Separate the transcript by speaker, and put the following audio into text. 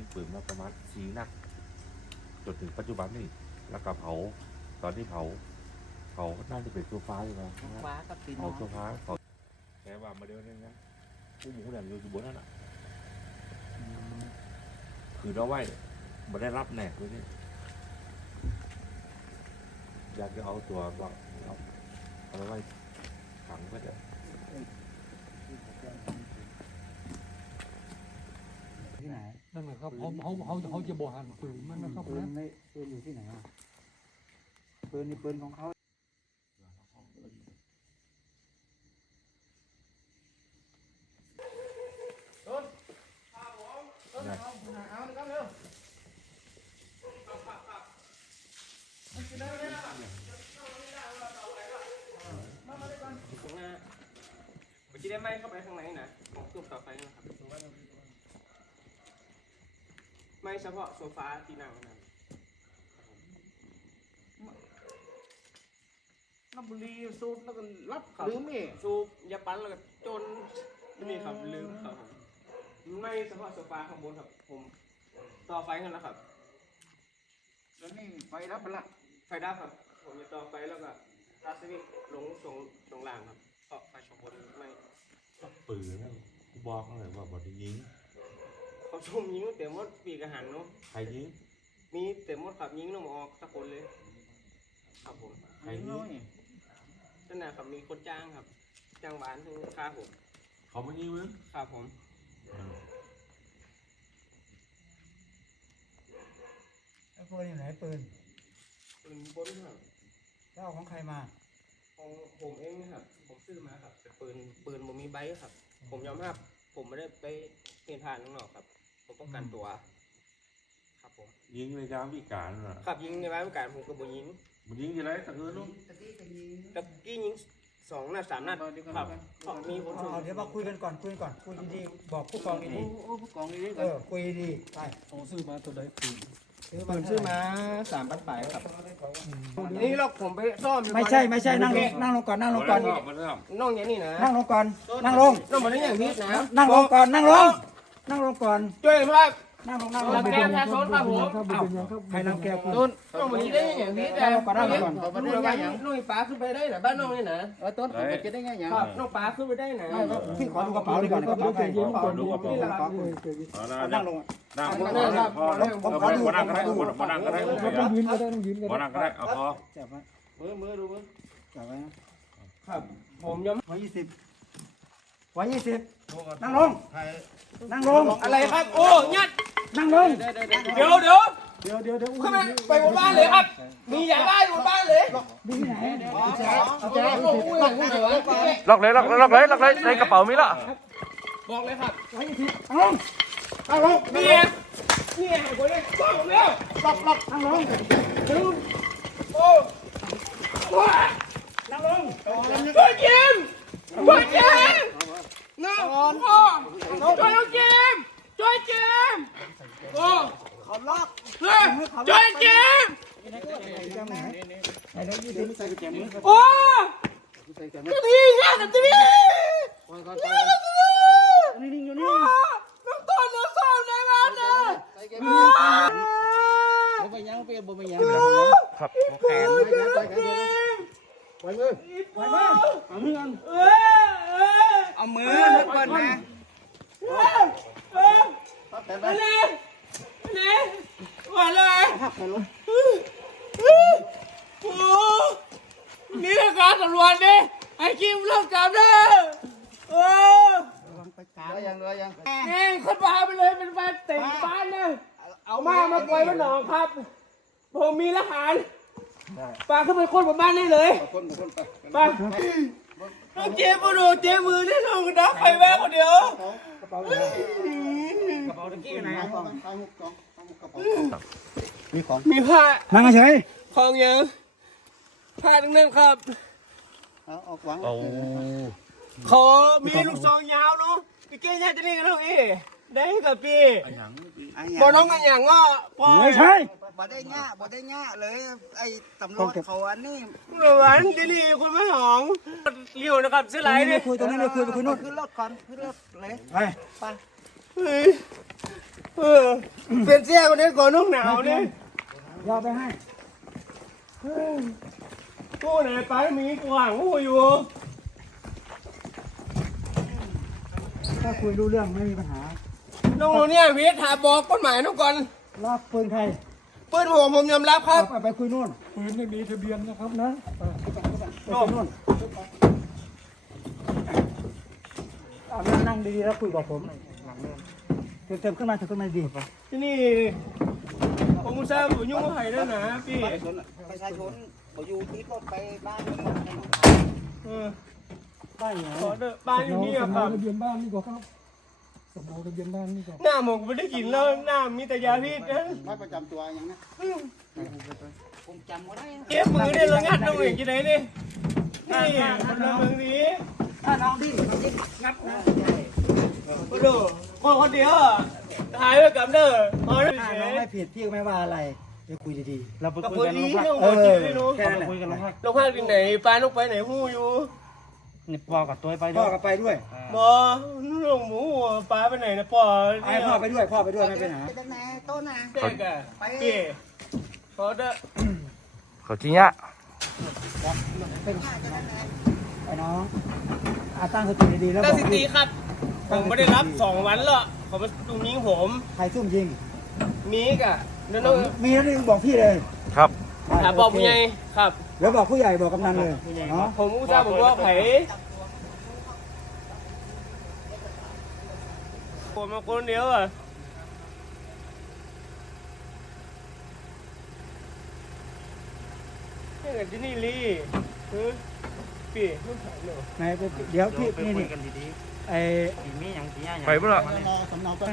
Speaker 1: งปืนมาประมาณ4 นัดจนถึงปัจจุบันนี่แล้วก็เผาตอนที่เผาน่าจะเป็นโซฟาใช่ไหม
Speaker 2: ฟ้ากับตีน
Speaker 1: เผาโซฟาเขาแกว่ามาเดียวนึงนะผู้หมูแหลมอยู่บนนั้นอ่ะคือเราไหวมาได้รับแน่ด้วยนี่อยากจะเอาตัวก็เอาไว้ขังก็จะ
Speaker 2: ที่ไหน
Speaker 3: นั่นแหละครับเขาจะบอกหันปืนมันนะครับ
Speaker 2: ปืน
Speaker 3: นะ
Speaker 2: ไม่ปืนอยู่ที่ไหนอ่ะปืนนี่ปืนของเขา
Speaker 4: จะได้ไหมเข้าไปข้างในนะของเครื่องต่อไฟนะครับไม่เฉพาะโซฟาที่นั่งนะ
Speaker 5: น้ำบุหรี่สูบแล้วก็รับลืมเอง
Speaker 4: สูบยาปั้นแล้วก็จนนี่ครับลืมครับผมไม่เฉพาะโซฟาข้างบนครับผมต่อไฟกันแล้วครับ
Speaker 5: แล้วนี่ไฟรับไปละ
Speaker 4: ไฟดับครับผมจะต่อไฟแล้วก็ตัดสวิตช์ลงตรงล่างครับเพราะไฟข้างบนไม่
Speaker 1: ปืนนะบอกเลยว่าบอดี้ยิง
Speaker 4: เขาชมยิงแต่มดปีกระหันเนาะ
Speaker 1: ใครยิง
Speaker 4: มีแต่มดขับยิงน้องออกสักคนเลยครับผม
Speaker 1: ใครยิง
Speaker 4: นั่นนะครับมีคนจ้างครับจ้างบ้านทุกค่าผม
Speaker 1: เขาไม่ยิงมึง
Speaker 4: ครับผม
Speaker 2: ไอ้ปืนอยู่ไหนปืน
Speaker 4: ปืนบนครับ
Speaker 2: แล้วเอาของใครมา
Speaker 4: ของผมเองนะครับผมซื้อมาครับแต่ปืนผมมีใบครับ ผมยอมรับผมไม่ได้ไปเห็นผ่านข้างนอกครับ ผมป้องกันตัว ครับผม
Speaker 1: ยิงในยามวิการน่ะ
Speaker 4: ขับยิงในบ้านประกาศผมก็บ่ยิง
Speaker 1: มันยิงยังไงตะเกียบนู้น
Speaker 4: ตะกี้ยิง2 นัด 3 นัดครับมีคนชม
Speaker 2: เอาเดี๋ยวมาคุยกันก่อนคุยดีๆบอกผู้กองดี
Speaker 5: โอ้ผู้กองนี่
Speaker 2: ๆคุยดีๆไป
Speaker 3: เขาซื้อมาตัวใดปืน
Speaker 4: ปืนซื้อมา3,000 ปลายครับนี่เราผมไปซ่อม
Speaker 2: ไม่ใช่นั่งลงก่อน
Speaker 1: มันเริ่ม
Speaker 4: น้องอย่างนี้นะ
Speaker 2: นั่งลงก่อนนั่งลง
Speaker 4: น้องมันได้อย่างนี้นะ
Speaker 2: นั่งลงก่อนนั่งลงก่อน
Speaker 4: ช่วยครับ
Speaker 2: นั่งลง
Speaker 4: รังแกประชาชนครับผม
Speaker 2: ใครรังแกคุณ
Speaker 4: ต้นน้องมันได้อย่างนี้แต่
Speaker 2: นั่งลงก่อน
Speaker 4: น้องป้าขึ้นไปได้เหรอบ้านน้องนี่นะ
Speaker 5: ต้นผมจะได้ไงอย่าง
Speaker 4: ครับน้องป้าขึ้นไปได้นะ
Speaker 2: พี่ขอดูกระเป๋าดีกว่ากระเป๋าใคร
Speaker 1: ดูกระเป๋า
Speaker 2: นั่งลง
Speaker 1: นั่งพอแล้วพอนั่งก็ได้พอนั่งก็ได้
Speaker 3: ต้องยืนก็ได้ต้องยืนก็
Speaker 1: พอ
Speaker 3: ได้
Speaker 1: นั่งก็ได้เอาพอ
Speaker 2: จับไว้
Speaker 5: มือดูมือ
Speaker 2: จับไว้
Speaker 4: ผมยัง
Speaker 2: 120นั่งลงนั่งลง
Speaker 4: อะไรครับโอ้ยัด
Speaker 2: นั่งลง
Speaker 4: เดี๋ยวขึ้นไปบนบ้านเลยครับ มียาบ้าอยู่บนบ้านเลย
Speaker 2: ที่ไหน
Speaker 4: ล็อกเลยในกระเป๋ามีละบอกเลยครับ
Speaker 2: นั่งลง
Speaker 4: นี่คนนี้บอกผมแล้ว
Speaker 2: นั่งลง
Speaker 4: โอ้นั่งลงช่วยเกมน้องโอ้ช่วยน้องเกมโอ้เขาล็อกช่วยเกม
Speaker 2: ไหนแล้ว20ใส่กุญแจมือ
Speaker 4: โอ้จะมีงานจะมีน้องต้นน้องส้มในบ้านเนี่ย
Speaker 5: บ่ไปยังเปลี่ยนบ่ไปยัง
Speaker 4: ครับ
Speaker 5: แขนไม่ยัดไปกันไว้มือ
Speaker 4: เอามือเปิดนะนี่ว่าเลยโอ้นี่คือการสำรวจดิไอ้คิมเลิกจับเลยโอ้
Speaker 5: ยัง
Speaker 4: นี่ขึ้นมาไปเลยเป็นแฟนเต็มบ้านเลยเอามาปล่อยมันหนองครับ ผมมีทหารปลาขึ้นไปค้นบนบ้านได้เลย
Speaker 5: คนไป
Speaker 4: ปลาต้องเจ็บมือเจ็บมือที่เราดักไฟแม่คนเดียว
Speaker 2: กระเป๋าตะกี้ไหน
Speaker 5: มีของ
Speaker 4: มีผ้า
Speaker 2: นั่งเฉย
Speaker 4: ของยังผ้าทั้งนั้นครับ
Speaker 5: เอาออกวาง
Speaker 4: ขอมีลูกซองยาวเนาะพี่เก้ยจะนี่กันลูกอีได้กับพี่บอน้องกันอย่างว่าพอ
Speaker 2: ไม่ใช่
Speaker 5: บ่ได้ง่าเลยไอ้ตำรวจเขาอันนี้
Speaker 4: หวานดีดีคุณแม่หองเลี้ยวนะครับเสื้อไหล
Speaker 2: ไม่
Speaker 4: เนี่ย
Speaker 2: คุยตรงนี้เลยคุยไปคุยนู่น
Speaker 5: ขึ้นรถก่อนขึ้นรถเลย
Speaker 2: ไป
Speaker 5: ไป
Speaker 4: เฮ้ยเปลี่ยนเสี้ยคนนี้ก่อนน้องหนาวเนี่ย
Speaker 2: ยอมไปให้
Speaker 4: กูไหนไปมีกว่างกูอยู่
Speaker 2: ถ้าคุยรู้เรื่องไม่มีปัญหา
Speaker 4: น้องเนี่ยวิทย์หาบอกกฎหมายน้องก่อน
Speaker 2: ลากปืนใคร
Speaker 4: ปืนผมยอมรับครับ
Speaker 2: ไปคุยนู่น
Speaker 3: ปืนไม่มีทะเบียนนะครับนะ
Speaker 2: ไปคุยนู่นนั่งดีๆแล้วคุยกับผมเติมขึ้นมาดี
Speaker 4: ที่นี่ผมอุตส่าห์ผมยุ่งกับใครด้วยนะพี่
Speaker 5: ประชาชนบ่อยู่ที่รถไปบ้าน
Speaker 4: เออ
Speaker 2: ได้เหร
Speaker 4: ขอ
Speaker 2: อ
Speaker 4: เด้อบ้านอยู่นี่
Speaker 3: สำ
Speaker 4: ค
Speaker 3: เนา
Speaker 4: รับ
Speaker 3: ทะเบียนบ้านนี่ก่อนครับสำเนาทะเบียนบ้านนี่ก่อน
Speaker 4: หน้าผมก็ไม่ได้กินแล้วหน้ามีแต่ยาพิษนะ
Speaker 5: บัตรประจำตัวอย่างนั้นผมจำบ่ได้
Speaker 4: เก็บมือเนี่ยเรางัดน้องเองกี่ไหนนี่นี่คนละมือนี้
Speaker 5: ถ้าน้องดิ้นมันดิ้นงับนะ
Speaker 4: มาดูคนเดียวหายไปกับเด้ออ๋อนี่
Speaker 2: ถ้า
Speaker 4: เฉ
Speaker 2: น้อง
Speaker 4: ย
Speaker 2: ไม่ผิดพี่ก็ไม่ว่าอะไรจะคุยดีๆเราไป
Speaker 4: กับ
Speaker 2: คุ
Speaker 4: ค
Speaker 2: ย
Speaker 4: น
Speaker 2: กัน
Speaker 4: นี้
Speaker 2: ลง
Speaker 4: น้อง
Speaker 2: พัก
Speaker 4: คนนี้รู้
Speaker 2: แค่นั้นแหละ
Speaker 4: ลงพักที่ไหนปลาลงไปไหนหู้อยู่
Speaker 6: นี่ปอกับตัวไป
Speaker 2: พ่อก็ไปด้วย
Speaker 4: บ่ลงหมูปลาไปไหนนะปอ
Speaker 2: ไอ้พ่อไปด้วยพ่อไปด้วยไม่เป็นไร
Speaker 5: เป็นไหนต้นนะ
Speaker 4: เด็กอะพี่ขอเด้อ
Speaker 6: เขาจริงอ่ะ
Speaker 2: ไอ้น้องตั้งสติดีๆแล้วบ
Speaker 4: ตั้
Speaker 2: อง ก
Speaker 4: สติ
Speaker 2: พี่
Speaker 4: ครับ ผมไม่ได้รับ2 วันแล้วเขามาตุ้มยิงผม
Speaker 2: ใครซุ่มยิง
Speaker 4: มีกะนั่นน้อง
Speaker 2: มีแล้วนี่บอกพี่เลย
Speaker 6: ครับ
Speaker 4: ถามบอกผู้ใหญ่ครับ
Speaker 2: แล้วบอกผู้ใหญ่บอกกำนันเลยเนาะ
Speaker 4: ผมอุตส่าห์บอกว่าไผผมมาคนเดียวอ่ะนี่กับที่นี่ลี่พี่นุ่นถ่ายหน่อย
Speaker 2: ไหนเดี๋ยวพี่นี่นี่ไอ้
Speaker 6: ไปบ่ล่ะ
Speaker 5: รอสำเนา